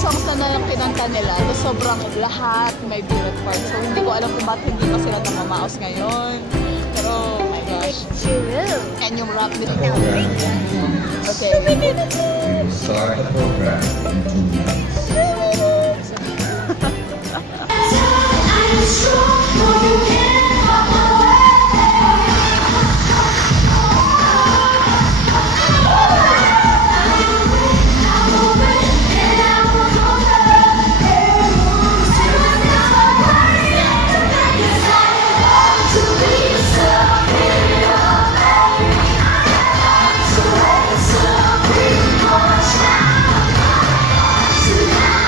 songs na yung kinanta nila. So, sobrang lahat may bullet part. So, hindi ko alam kung bakit hindi pa sila namamaos ngayon. Pero, oh my gosh. And yung rap nila. Okay. Start the program in 2 minutes. Tonight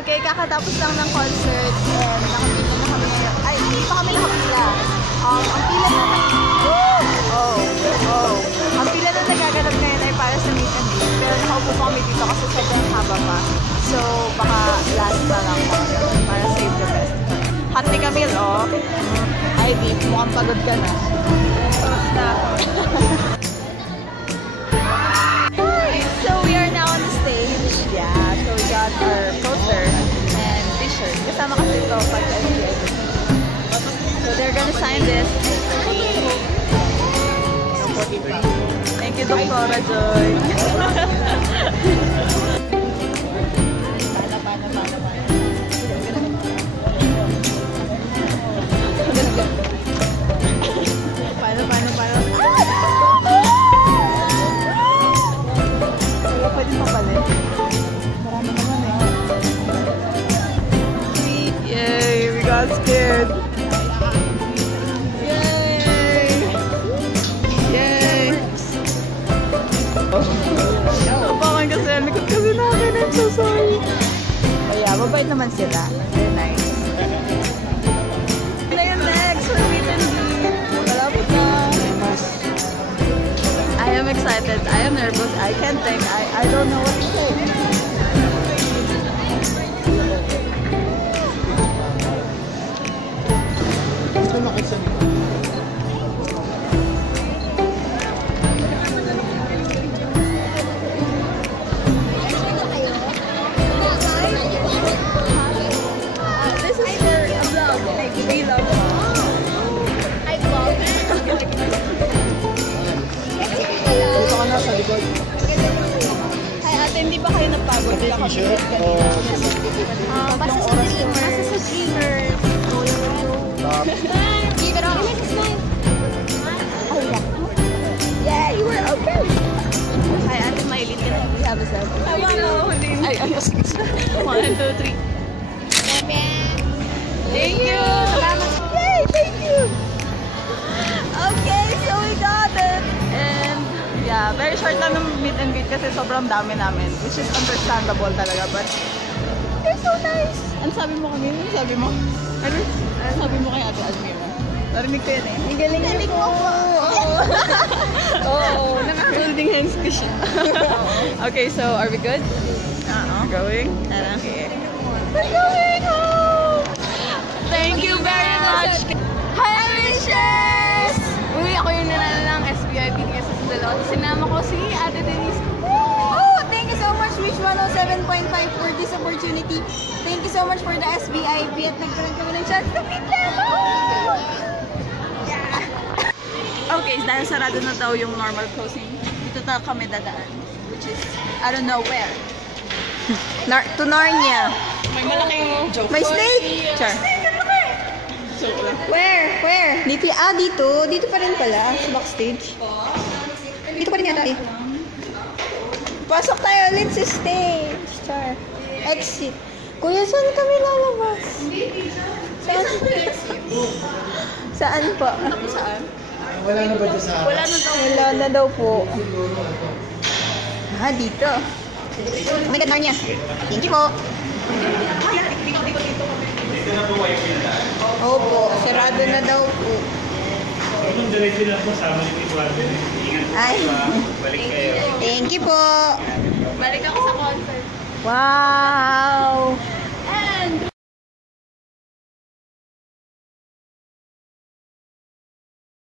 Okay, kakatapos lang ng concert and nakapila na kami. Ay, hindi pa kami nakapila. Ang pila na ang pila na nagaganap ngayon ay para sa meet and greet. Pero nakaupo pa kami dito kasi second haba pa. So, baka last na lang kami para save the best. Hot ni Camille, oh. Ay, di. Mukhang pagod ka na. So, we are now on the stage. Yeah, so we got our poster and t-shirt. Kasama kasi ito pag SBI. So, they're gonna sign this. Thank you, Dr. Joy. Pwede pa pala. Marami naman eh. Yay! We got scared. Yay! Yay! Napakan kasi. Likod kasi namin. I'm so sorry. Oh yeah, mabait naman sila. They're nice. Na yung next for meet and greet. Malapit na. I am excited. I am nervous. I can't think. I don't know what to say. This is for a vlog. Like, vlog. I vlog. Dito ka na sa likod. Hi ate, hindi ba kayo napagod? Pati t-shirt o... Basta sa streamer. Basta sa streamer. Give it off. Oh yeah. Yeah, you were okay. Hi ate, Maylin. Can we have a selfie? I want to. Ay, ayos. 1, 2, 3. Thank you. Yay, thank you. Okay, so we got it. And yeah, very short lang ng meet and greet kasi sobrang dami namin, which is understandable talaga, but they're so nice. Ano sabi mo kami? Ano sabi mo? Ano sabi mo kay Ate Almira? Narinig ko yun eh. Ang galing niyo po. Oo, naka-holding hands ko siya. Okay, so are we good? Going? Okay. We're going home! Thank you very much! Hi, Wishes! Uy, ako yung nanalo ng SBI BTS sa dalawa. Sinama ko si Ate Denise. Oh, thank you so much, Wish 107.5 for this opportunity. Thank you so much for the SBIP at nagkaroon kami ng chance to meet them. Okay, dahil sarado na daw yung normal closing, dito na kami dadaan, which is, I don't know where. To Narnia. May malaking joke. May snake! Char. Where? Dito. Dito pa rin pala, sa backstage. Dito pa rin yata eh. Pasok tayo ulit sa stage. Char. Exit. Kuya, saan kami lalabas? Saan? Saan po? Saan? Wala na ba dyan sa... Wala na daw po. Dito. Oh my God, Narnia. Thank you po. Dito na po kayo pinadaan. Opo, sarado na daw po. Kung diretso lang po, sama ni Eduardo. Ingat po. Ay. Balik kayo. Thank you po. Balik ako sa concert. Wow!